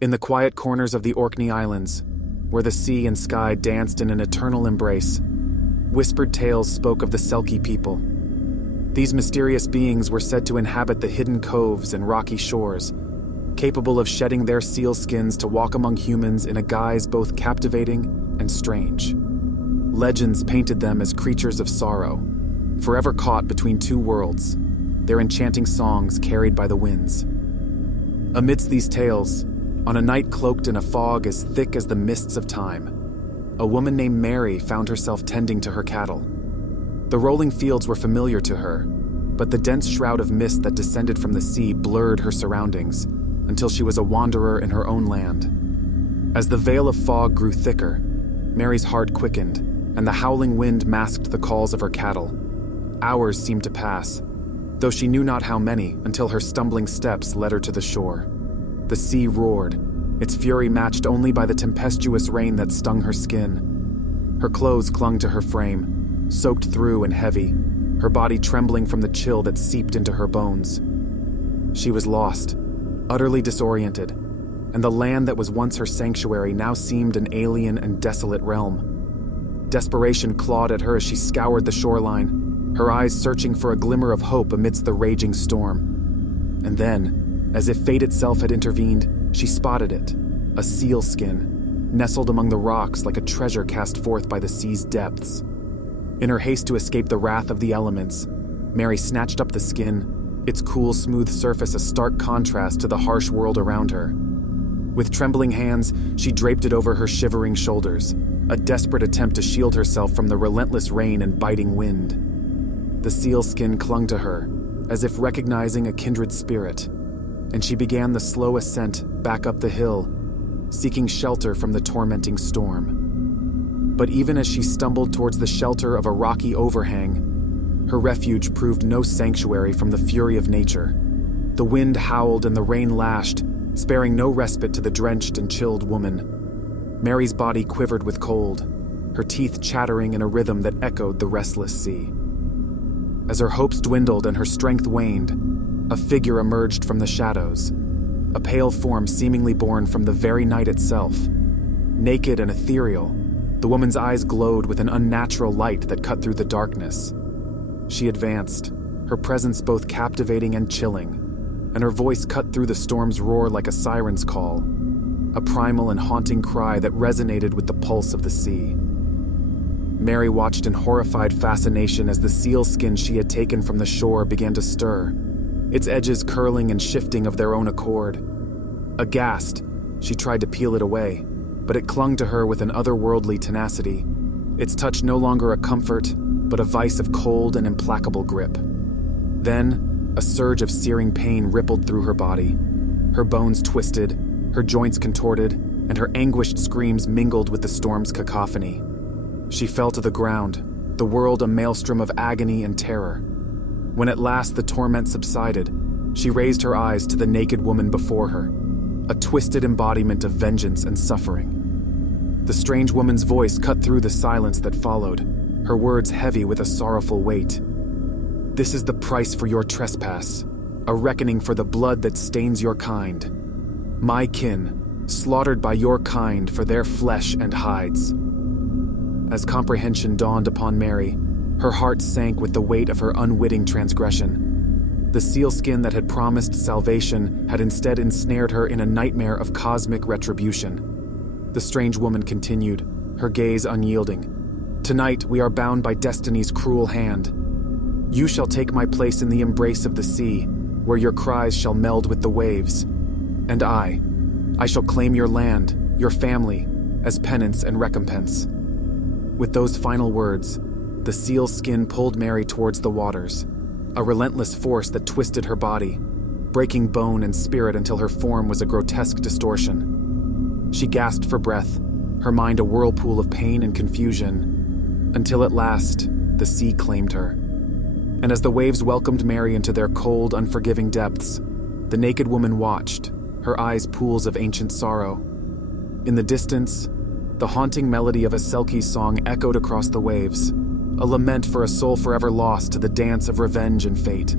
In the quiet corners of the Orkney Islands, where the sea and sky danced in an eternal embrace, whispered tales spoke of the Selkie people. These mysterious beings were said to inhabit the hidden coves and rocky shores, capable of shedding their seal skins to walk among humans in a guise both captivating and strange. Legends painted them as creatures of sorrow, forever caught between two worlds, their enchanting songs carried by the winds. Amidst these tales, on a night cloaked in a fog as thick as the mists of time, a woman named Mary found herself tending to her cattle. The rolling fields were familiar to her, but the dense shroud of mist that descended from the sea blurred her surroundings until she was a wanderer in her own land. As the veil of fog grew thicker, Mary's heart quickened, and the howling wind masked the calls of her cattle. Hours seemed to pass, though she knew not how many, until her stumbling steps led her to the shore. The sea roared, its fury matched only by the tempestuous rain that stung her skin. Her clothes clung to her frame, soaked through and heavy, her body trembling from the chill that seeped into her bones. She was lost, utterly disoriented, and the land that was once her sanctuary now seemed an alien and desolate realm. Desperation clawed at her as she scoured the shoreline, her eyes searching for a glimmer of hope amidst the raging storm. And then, as if fate itself had intervened, she spotted it, a seal skin, nestled among the rocks like a treasure cast forth by the sea's depths. In her haste to escape the wrath of the elements, Mary snatched up the skin, its cool, smooth surface a stark contrast to the harsh world around her. With trembling hands, she draped it over her shivering shoulders, a desperate attempt to shield herself from the relentless rain and biting wind. The seal skin clung to her, as if recognizing a kindred spirit, and she began the slow ascent back up the hill, seeking shelter from the tormenting storm. But even as she stumbled towards the shelter of a rocky overhang, her refuge proved no sanctuary from the fury of nature. The wind howled and the rain lashed, sparing no respite to the drenched and chilled woman. Mary's body quivered with cold, her teeth chattering in a rhythm that echoed the restless sea. As her hopes dwindled and her strength waned, a figure emerged from the shadows, a pale form seemingly born from the very night itself. Naked and ethereal, the woman's eyes glowed with an unnatural light that cut through the darkness. She advanced, her presence both captivating and chilling, and her voice cut through the storm's roar like a siren's call, a primal and haunting cry that resonated with the pulse of the sea. Mary watched in horrified fascination as the seal skin she had taken from the shore began to stir, its edges curling and shifting of their own accord. Aghast, she tried to peel it away, but it clung to her with an otherworldly tenacity, its touch no longer a comfort, but a vice of cold and implacable grip. Then, a surge of searing pain rippled through her body. Her bones twisted, her joints contorted, and her anguished screams mingled with the storm's cacophony. She fell to the ground, the world a maelstrom of agony and terror. When at last the torment subsided, she raised her eyes to the naked woman before her, a twisted embodiment of vengeance and suffering. The strange woman's voice cut through the silence that followed, her words heavy with a sorrowful weight. "This is the price for your trespass, a reckoning for the blood that stains your kind. My kin, slaughtered by your kind for their flesh and hides." As comprehension dawned upon Mary, her heart sank with the weight of her unwitting transgression. The sealskin that had promised salvation had instead ensnared her in a nightmare of cosmic retribution. The strange woman continued, her gaze unyielding. "Tonight we are bound by destiny's cruel hand. You shall take my place in the embrace of the sea, where your cries shall meld with the waves. And I shall claim your land, your family, as penance and recompense." With those final words, the seal skin pulled Mary towards the waters, a relentless force that twisted her body, breaking bone and spirit until her form was a grotesque distortion. She gasped for breath, her mind a whirlpool of pain and confusion, until at last, the sea claimed her. And as the waves welcomed Mary into their cold, unforgiving depths, the naked woman watched, her eyes pools of ancient sorrow. In the distance, the haunting melody of a Selkie song echoed across the waves, a lament for a soul forever lost to the dance of revenge and fate.